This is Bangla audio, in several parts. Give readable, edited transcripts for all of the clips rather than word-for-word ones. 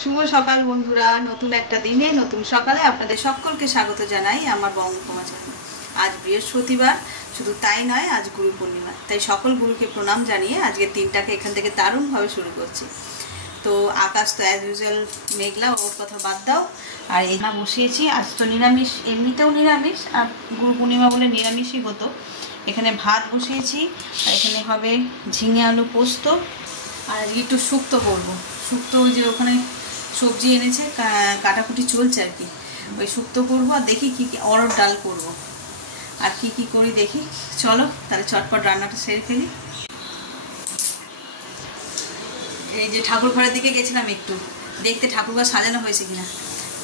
শুভ সকাল বন্ধুরা, নতুন একটা দিনে নতুন সকালে আপনাদের সকলকে স্বাগত জানাই আমার বঙ্গকুমা চ্যানেলে। আজ বৃহস্পতিবার, শুধু তাই নয় আজ গুরু পূর্ণিমা, তাই সকল গুরুকে প্রণাম জানিয়ে আজকের দিনটাকে এখান থেকে দারুণভাবে শুরু করছি। তো আকাশ তো অ্যাজ ইউজুয়াল মেঘলা, ওর কথা বাদ দাও। আর এই না বসিয়েছি, আজ তো নিরামিষ, এমনিতেও নিরামিষ, আর গুরু পূর্ণিমা বলে নিরামিষই হতো। এখানে ভাত বসিয়েছি, আর এখানে হবে ঝিঙে আলু পোস্ত, আর আজকে একটু শুক্তো করবো। শুক্তো ওই যে ওখানে সবজি এনেছে, কাটাকুটি চলছে আর কি, ওই শুক্তো করবো। আর দেখি কি অরড় ডাল করব, আর কি কি করি দেখি। চলো তাহলে চটপট রান্নাটা সেরে ফেলি। এই যে ঠাকুর ঘরের দিকে গেছিলাম একটু দেখতে, ঠাকুরঘর সাজানো হয়েছে কিনা।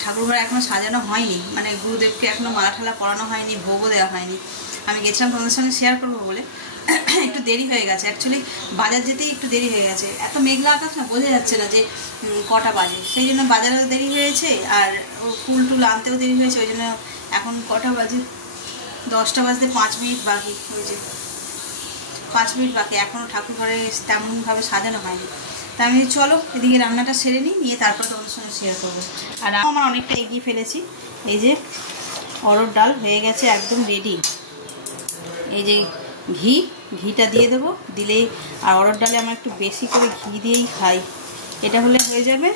ঠাকুরঘর এখনো সাজানো হয়নি, মানে গুরুদেবকে এখনো মালা ঠালা পরানো হয়নি, ভোগও দেওয়া হয়নি। আমি গেছিলাম তোমাদের সঙ্গে শেয়ার করবো বলে, একটু দেরি হয়ে গেছে। অ্যাকচুয়ালি বাজার যেতেই একটু দেরি হয়ে গেছে, এত মেঘলা আকাশ না, বোঝা যাচ্ছে না যে কটা বাজে, সেই জন্য বাজারেও দেরি হয়েছে, আর ফুল টুল আনতেও দেরি হয়েছে। ওই জন্য এখন কটা বাজে, 10টা বাজতে 5 মিনিট বাকি হয়েছে, 5 মিনিট বাকি, এখনও ঠাকুর ঘরে তেমনভাবে সাজানো হয়নি। তা আমি চলো এদিকে রান্নাটা সেরে নিই, নিয়ে তারপরে তোমাদের সঙ্গে শেয়ার করবো। আর আমার অনেকটা এগিয়ে ফেলেছি। এই যে অরড় ডাল হয়ে গেছে, একদম রেডি। এই যে ঘিটা দিয়ে দেবো, দিলেই, আর অরড় ডালে আমার একটু বেশি করে ঘি দিয়েই খাই, এটা হলে হয়ে যাবে,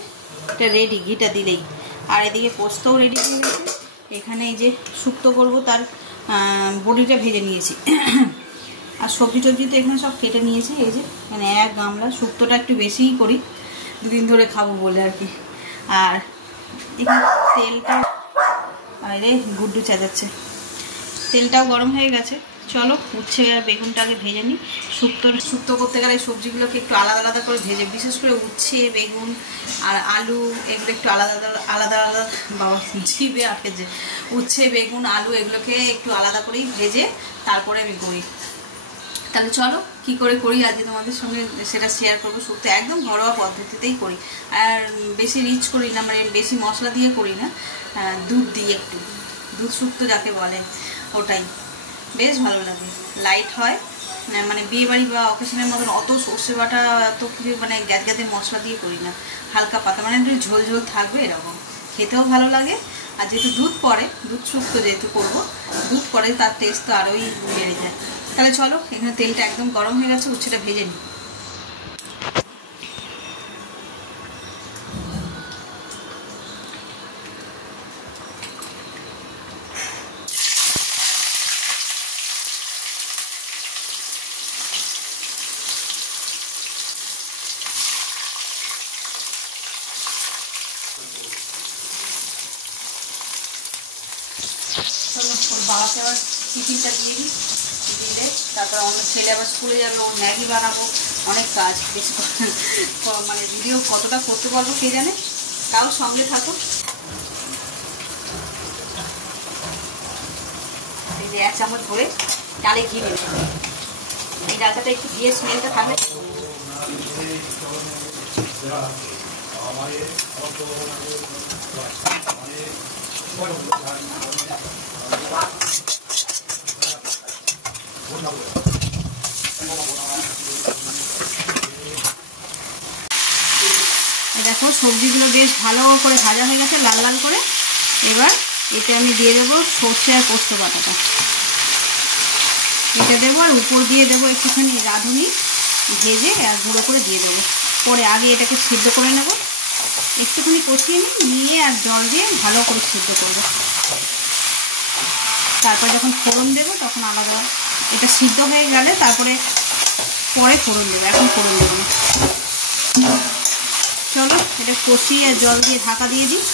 এটা রেডি ঘিটা দিলেই। আর এদিকে পোস্তও রেডি হয়ে গেছে। এখানে এই যে শুক্তো করবো, তার বড়িটা ভেজে নিয়েছি, আর সবজি টবজি তো এখানে সব কেটে নিয়েছি। এই যে মানে এক গামলা, শুক্তোটা একটু বেশিই করি, দুদিন ধরে খাবো বলে আর কি। আর এখানে তেলটাও, আরে গুড্ডু তেলটাও গরম হয়ে গেছে। চলো উচ্ছে আর বেগুনটা আগে ভেজে নিই। শুক্তো করতে গেলে সবজিগুলোকে একটু আলাদা আলাদা করে ভেজে, বিশেষ করে উচ্ছে, বেগুন আর আলু, এগুলো একটু আলাদা আলাদা আলাদা, বাবা জিভে আটকে, যে উচ্ছে, বেগুন, আলু এগুলোকে একটু আলাদা করেই ভেজে তারপরে আমি করি। তাহলে চলো কি করে করি আজকে তোমাদের সঙ্গে সেটা শেয়ার করবো। শুক্তো একদম ঘরোয়া পদ্ধতিতেই করি, আর বেশি রিচ করি না, মানে বেশি মশলা দিয়ে করি না, দুধ দিয়ে, একটু দুধ শুক্তো যাকে বলে, ওটাই বেশ ভালো লাগে, লাইট হয়, মানে বিয়েবাড়ি বা অকেশনের মতন অত সর্ষে বাটা, এত কিছু মানে গ্যাদে মশলা দিয়ে করি না, হালকা পাতা, মানে একটু ঝোল ঝোল থাকবে এরকম, খেতেও ভালো লাগে। আর যেহেতু দুধ পড়ে, দুধ শুক্তো যেহেতু করবো, দুধ পড়ে, তার টেস্ট তো আরোই বেড়ে যায়। তাহলে চলো, এখানে তেলটা একদম গরম হয়ে গেছে, উচ্ছেটা ভেজে নিই। চলো ওর বাবাকে আবার টিফিনটা দিয়ে দিই, দিলে তারপর আমার ছেলে আবার স্কুলে যাবে, ওর ম্যাগি বানাবো, অনেক কাজ, বেশি মানে ভিডিও কতটা করতে পারবো কে জানে, তাও সঙ্গে থাকো। এই যে 1 চামচ ভরে ডালে ঘি দেবে, এই ডালটাতে একটু ঘিয়ের স্মেলটা থাকবে। দেখো সবজিগুলো বেশ ভালো করে ভাজা হয়ে গেছে, লাল লাল করে। এবার এতে আমি দিয়ে দেবো সর্ষে আর পোস্ত বাটাটা, এটা দেবো, আর উপর দিয়ে দেবো একটুখানি রাঁধুনি ভেজে আর গুঁড়ো করে দিয়ে দেবো। পরে আগে এটাকে সিদ্ধ করে নেব, একটুখানি কষিয়ে নিয়ে আর জল দিয়ে ভালো করে সিদ্ধ করবো। তারপর যখন ফোড়ন দেবো তখন আলাদা, এটা সিদ্ধ হয়ে গেলে তারপরে পরে ফোড়ন দেবো, এখন ফোড়ন দেবো না। চলো এটা কষিয়ে আর জল দিয়ে ঢাকা দিয়ে দিই।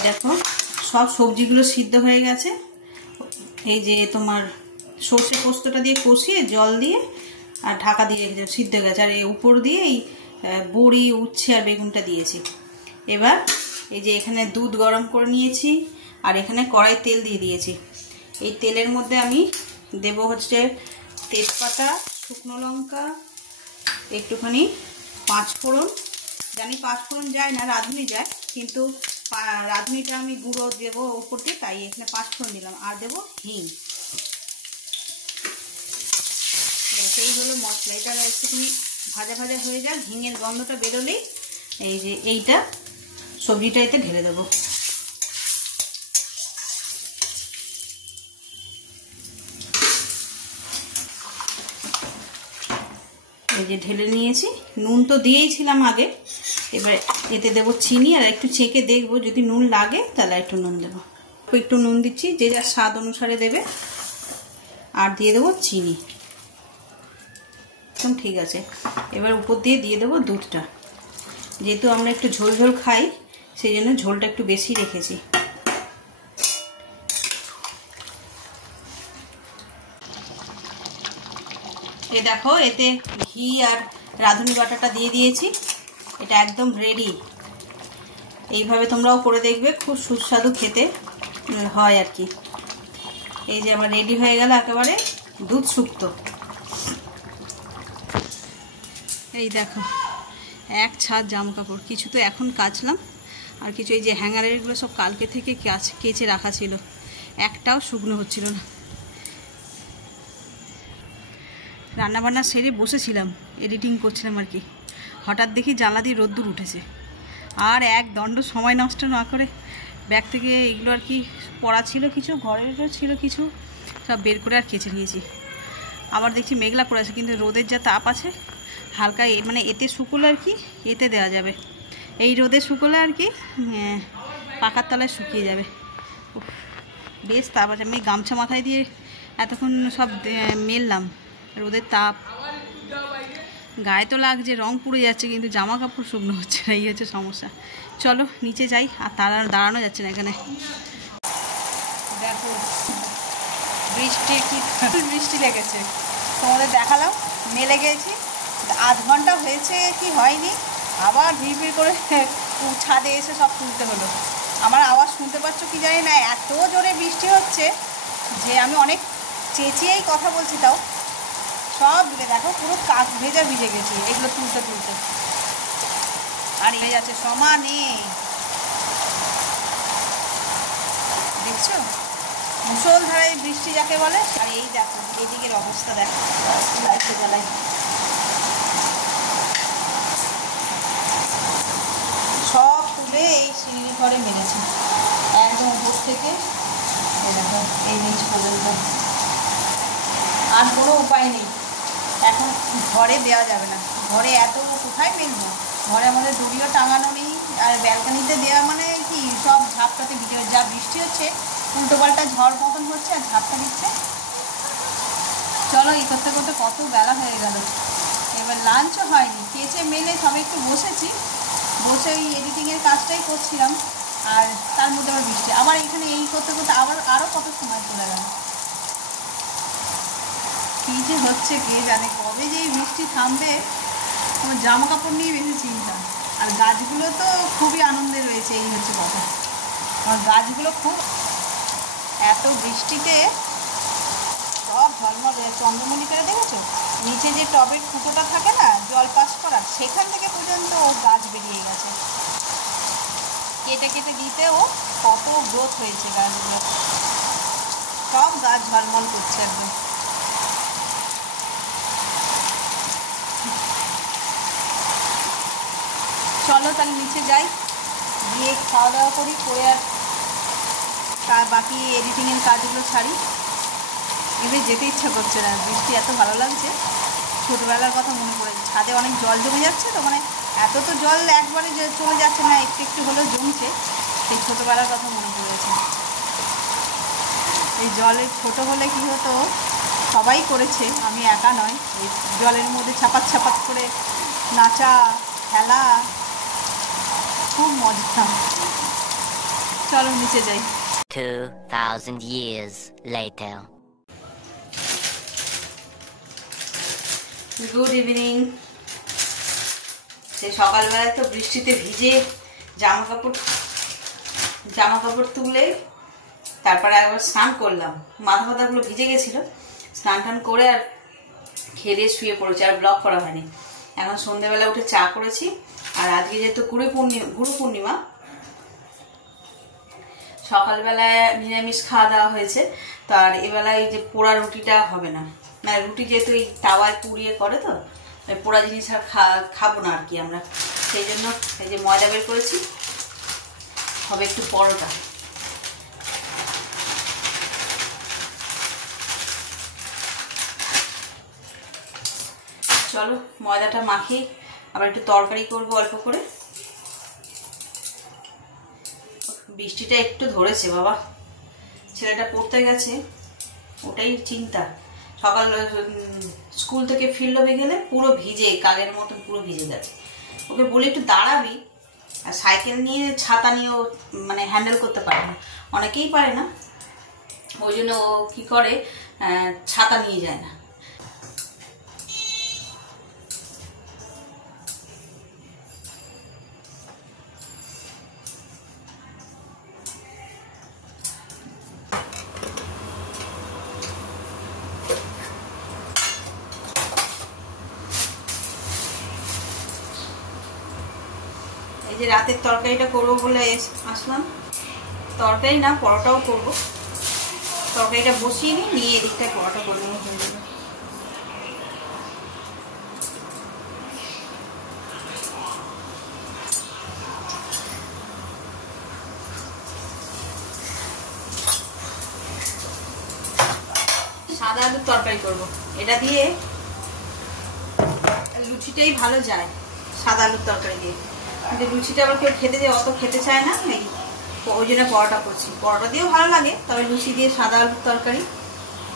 এই দেখো সব সবজিগুলো সিদ্ধ হয়ে গেছে। এই যে তোমার সর্ষে পোস্তটা দিয়ে কষিয়ে জল দিয়ে আর ঢাকা দিয়ে সিদ্ধ হয়ে গেছে। আর এই উপর দিয়ে এই বড়ি, উচ্ছে আর বেগুনটা দিয়েছি। এবার এই যে এখানে দুধ গরম করে নিয়েছি আর এখানে কড়াই তেল দিয়ে দিয়েছি। এই তেলের মধ্যে আমি দেব হচ্ছে তেজপাতা, শুকনো লঙ্কা, একটুখানি পাঁচফোড়ন। জানি পাঁচফোড়ন যায় না, রাঁধুনি যায়, কিন্তু রাঁধুনিটা আমি গুঁড়ো দেবো উপর দিয়ে, তাই এখানে পাঁচফোড়ন দিলাম। আর দেবো হিং। সেই হলো মশলা। এটা একটুখানি ভাজা ভাজা হয়ে যায়, হিঙের গন্ধটা বেরোলেই এই যে এইটা সবজিটা এতে ঢেলে দেবো। এই যে ঢেলে নিয়েছি। নুন তো দিয়েইছিলাম আগে। এবার এতে দেবো চিনি আর একটু ছেঁকে দেখবো, যদি নুন লাগে তাহলে একটু নুন দেবো। একটু নুন দিচ্ছি, যে যার স্বাদ অনুসারে দেবে। আর দিয়ে দেবো চিনি। একদম ঠিক আছে। এবার উপর দিয়ে দেবো দুধটা। যেহেতু আমরা একটু ঝোল ঝোল খাই, সেই জন্য ঝোলটা একটু বেশি রেখেছি। এই দেখো এতে ঘি আর রাঁধুনি বাটাটা দিয়ে দিয়েছি। এটা একদম রেডি। এইভাবে তোমরাও করে দেখবে, খুব সুস্বাদু খেতে হয় আর কি। এই যে আমার রেডি হয়ে গেল একেবারে দুধ শুক্তো। এই দেখো এক ছাদ জামা কাপড়, কিছু তো এখন কাচলাম আর কিছু এই যে হ্যাঙ্গারেরগুলো সব কালকে থেকে কেচে রাখা ছিল, একটাও শুকনো হচ্ছিল না। রান্নাবান্না সেরে বসেছিলাম, এডিটিং করছিলাম আর কি। হঠাৎ দেখি জানলা দিয়ে রোদ্দুর উঠেছে। আর এক দণ্ড সময় নষ্ট না করে ব্যাগ থেকে এগুলো আর কি পড়া ছিল, কিছু ঘরেরও ছিল, কিছু সব বের করে আর কেচে নিয়েছি। আবার দেখছি মেঘলা পড়ে আছে, কিন্তু রোদের যা তাপ আছে, হালকা মানে এতে শুকোলে আর কি এতে দেওয়া যাবে। এই রোদে শুকোলে আর কি পাখার তলায় শুকিয়ে যাবে। বেশ তাপ আছে। আমি গামছা মাথায় দিয়ে এতক্ষণ সব মেললাম, রোদের তাপ গায়ে তো লাগছে, রং পুড়ে যাচ্ছে, কিন্তু জামা কাপড় শুকনো হচ্ছে না। এই হচ্ছে সমস্যা। চলো নিচে যাই। আর দাঁড়ানো যাচ্ছে না এখানে। দেখো বৃষ্টি, কি বৃষ্টি লেগেছে, তোমাদের দেখালাম। মেলে গেছি, আধ ঘন্টা হয়েছে কি হয়নি, আবার ভিড় করে ছাদে এসে সব তুলতে হলো। আমার আওয়াজ শুনতে পাচ্ছ কি জানি না, এত জোরে বৃষ্টি হচ্ছে যে আমি অনেক চেঁচিয়েই কথা বলছি, তাও সব দেখো পুরো কাক ভেজা ভিজে গেছি এগুলো তুলতে তুলতে। আর এই যাচ্ছে সমানে, দেখছো মুষলধারায় বৃষ্টি যাকে বলে। আর এই দেখো এদিকের অবস্থা, দেখো লাইটে জ্বালাই, সব তুলে এই সিঁড়ি ঘরে মেরেছে একদম উপর থেকে এই দেখো এই নিচ পর্যন্ত। আর কোনো উপায় নেই, এখন ঘরে দেওয়া যাবে না। ঘরে এত কোথায় মেলবো, ঘরে আমাদের দড়িও টাঙানো নেই। আর ব্যালকানিতে দেওয়া মানে কি সব ঝাপটাতে ভিজে, যা বৃষ্টি হচ্ছে উল্টোপাল্টা ঝড় মতন হচ্ছে আর ঝাপটা দিচ্ছে। চলো এই করতে করতে কত বেলা হয়ে গেল। এবার লাঞ্চও হয়নি, কেচে মেলে সবে একটু বসেছি, বসে এই এডিটিংয়ের কাজটাই করছিলাম। আর তার মধ্যে আবার বৃষ্টি, আবার এখানে এই করতে করতে আরও কত সময় চলে গেল। কী যে হচ্ছে কে জানে, কবে যে এই বৃষ্টি থামবে। আমার জামা কাপড় নিয়ে বেশি চিন্তা। আর গাছগুলো তো খুবই আনন্দে রয়েছে, এই হচ্ছে কথা। আমার গাছগুলো খুব, এত বৃষ্টিতে সব ঝলমল হয়ে, চন্দ্রমল্লিকাটা দেখেছো নিচে যে টবের ফুটোটা থাকে না জল পাস করার, সেখান থেকে পর্যন্ত গাছ বেরিয়ে গেছে। কেটে কেটে দিতেও কত গ্রোথ হয়েছে গাছগুলো, সব গাছ ঝলমল করছে একদম। চলো তাহলে নিচে যাই, গিয়ে খাওয়া দাওয়া করি, করে আর বাকি এডিটিংয়ের কাজগুলো ছাড়ি। এবার যেতে ইচ্ছা করছে না, বৃষ্টি এত ভালো লাগছে, ছোটোবেলার কথা মনে পড়েছে। ছাদে অনেক জল জমে যাচ্ছে তো, মানে এত তো জল একবারে চলে যাচ্ছে না, একটু একটু হলেও জমছে। সেই ছোটোবেলার কথা মনে পড়েছে। এই জলে ছোটো হলে কি হতো, সবাই করেছে, আমি একা নয়। এই জলের মধ্যে ছাপাত ছাপাত করে নাচা, খেলা, খুব মজা। চলো নিচে যাই। 2000 years later. Good evening. সে সকালবেলায় তো বৃষ্টিতে ভিজে জামা কাপড় তুলে তারপরে একবার স্নান করলাম, মাথা ফাতাগুলো ভিজে গেছিল, স্নান টান করে আর খেয়ে দিয়ে শুয়ে পড়েছি, আর ব্লগ করা হয়নি। এখন সন্ধ্যেবেলা উঠে চা করেছি, আর আজকে যেহেতু গুরু পূর্ণিমা সকালবেলায় নিরামিষ খাওয়া দাওয়া হয়েছে, তো আর এবেলায় যে পোড়া রুটিটা হবে না, মানে রুটি যেহেতু এই তাওয়ায় পুড়িয়ে করে, তো পোড়া জিনিস আর খাবো না আর কি আমরা, সেই জন্য এই যে ময়দা বের করেছি, হবে একটু পরোটা। চলো ময়দাটা মাখিয়ে আবার একটু তরকারি করবো অল্প করে। বৃষ্টিটা একটু ধরেছে বাবা, ছেলেটা পড়তে গেছে, ওটাই চিন্তা। সকাল স্কুল থেকে ফিরলো বিকেলে পুরো ভিজে, কালের মতন পুরো ভিজে গেছে। ওকে বলে একটু দাঁড়াবি, আর সাইকেল নিয়ে ছাতা নিয়েও মানে হ্যান্ডেল করতে পারে না, অনেকেই পারে না, ওই জন্য ও কী করে ছাতা নিয়ে যায় না। এই যে রাতের তরকারিটা করবো বলে আসলাম, তরকারি না পরোটাও করবো, তরকারিটা বসিয়ে নিয়ে এদিকটায় পরোটা করে নেবো। সাদা আলুর তরকারি করবো, এটা দিয়ে লুচিটাই ভালো যায় সাদা আলুর তরকারি দিয়ে, কিন্তু লুচিটা আবার কেউ অত খেতে চায় না, ওই জন্য পরোটা করছি। পরোটা দিয়েও ভালো লাগে, তবে লুচি দিয়ে সাদা আলুর তরকারি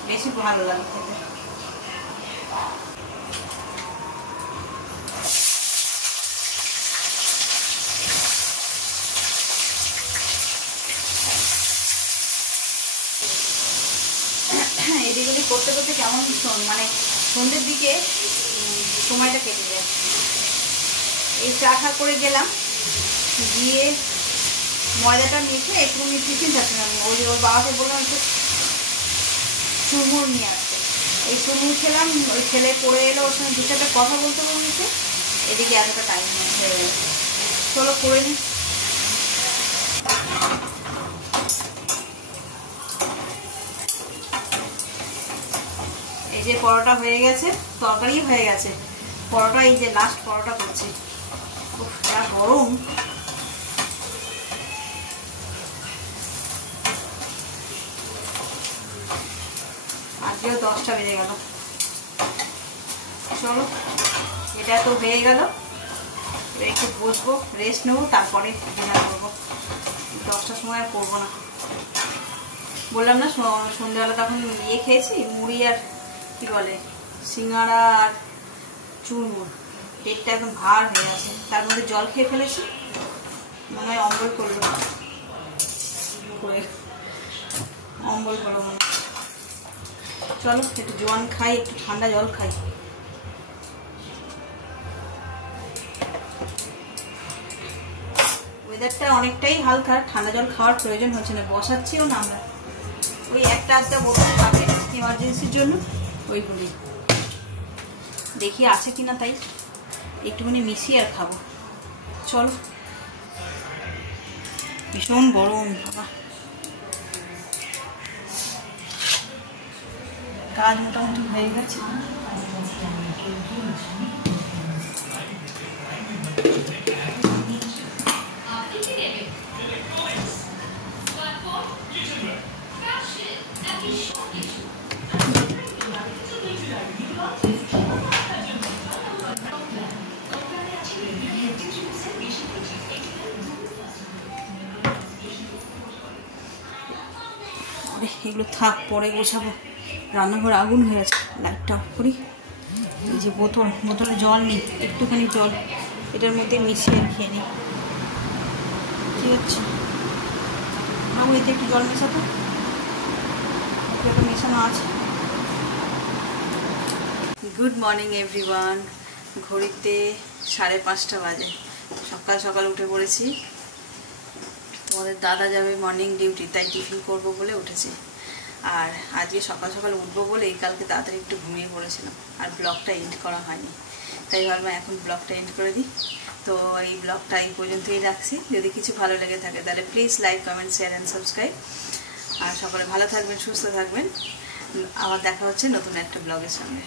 বেশি ভালো লাগে খেতে। এদিকে করতে করতে কেমন মানে সন্ধ্যের দিকে সময়টা কেটে যায়। এই চা করে গেলাম, গিয়ে ময়দাটা মেখে একটুখানি টিফিন থাকতে আমি ওর বাবাকে বললাম একটু চুরমুর নিয়ে আসতে, এই চুরমুর খেলাম, ওই ছেলে পড়ে এলো, ওর সঙ্গে দু চারটা কথা বলতে বলতে এদিকে এতটা টাইম হয়ে গেল। চলো করে নিই। এই যে পরোটা হয়ে গেছে, তরকারি হয়ে গেছে, পরোটা এই যে লাস্ট পরোটা করছি। যা গরম, আজকেও 10টা বেজে গেল। চলো এটা তো হয়ে গেল, একটু বসবো, রেস্ট নেবো, তারপরে ডিনার করবো। 10টার সময় আর করবো না, বললাম না সন্ধ্যাবেলা তখন ইয়ে খেয়েছি, মুড়ি আর কি বলে সিঙ্গাড়া আর চুরমুর, পেটটা একদম ভার হয়ে আছে, তার মধ্যে জল খেয়ে ফেলেছি, মনে হয় অম্বল করলো, অম্বল করলো মনে। চলো একটু জোয়ান খাই, একটু ঠান্ডা জল খাই। ওয়েদারটা অনেকটাই হালকা, ঠান্ডা জল খাওয়ার প্রয়োজন হচ্ছে না, বসাচ্ছিও না আমরা, ওই একটা আধটা বোতল থাকে এমার্জেন্সির জন্য, ওইগুলি দেখি আছে কিনা, তাই একটুখানি মিশিয়ে আর খাবো। চল, ভীষণ গরম বাবা, কাজ মোটামুটি হয়ে গেছে। এগুলো থাক, পরে গোছাবো, রান্নাঘর আগুন হয়ে আছে, লাইটটা অফ করি। এই যে বোতলে জল নিই, একটুখানি জল এটার মধ্যে মিশিয়ে খেয়ে নিই, ঠিক আছে। বাবু এতে একটু জল মেশাতো, মেশানো আছে। Good morning everyone. ঘড়িতে 5:30 বাজে, সকাল সকাল উঠে পড়েছি। তোমাদের দাদা যাবে মর্নিং ডিউটি, তাই টিফিন করব বলে উঠেছি। আর আজকে সকাল সকাল উঠবো বলে কালকে তাড়াতাড়ি একটু ঘুমিয়ে পড়েছিলাম, আর ব্লগটা এন্ড করা হয়নি, তাই ভাবলাম এখন ব্লগটা এন্ড করে দিই। তো এই ব্লগটা এই পর্যন্তই রাখছি। যদি কিছু ভালো লেগে থাকে তাহলে please like, comment, share and subscribe. আর সকলে ভালো থাকবেন, সুস্থ থাকবেন। আবার দেখা হচ্ছে নতুন একটা ব্লগের সঙ্গে।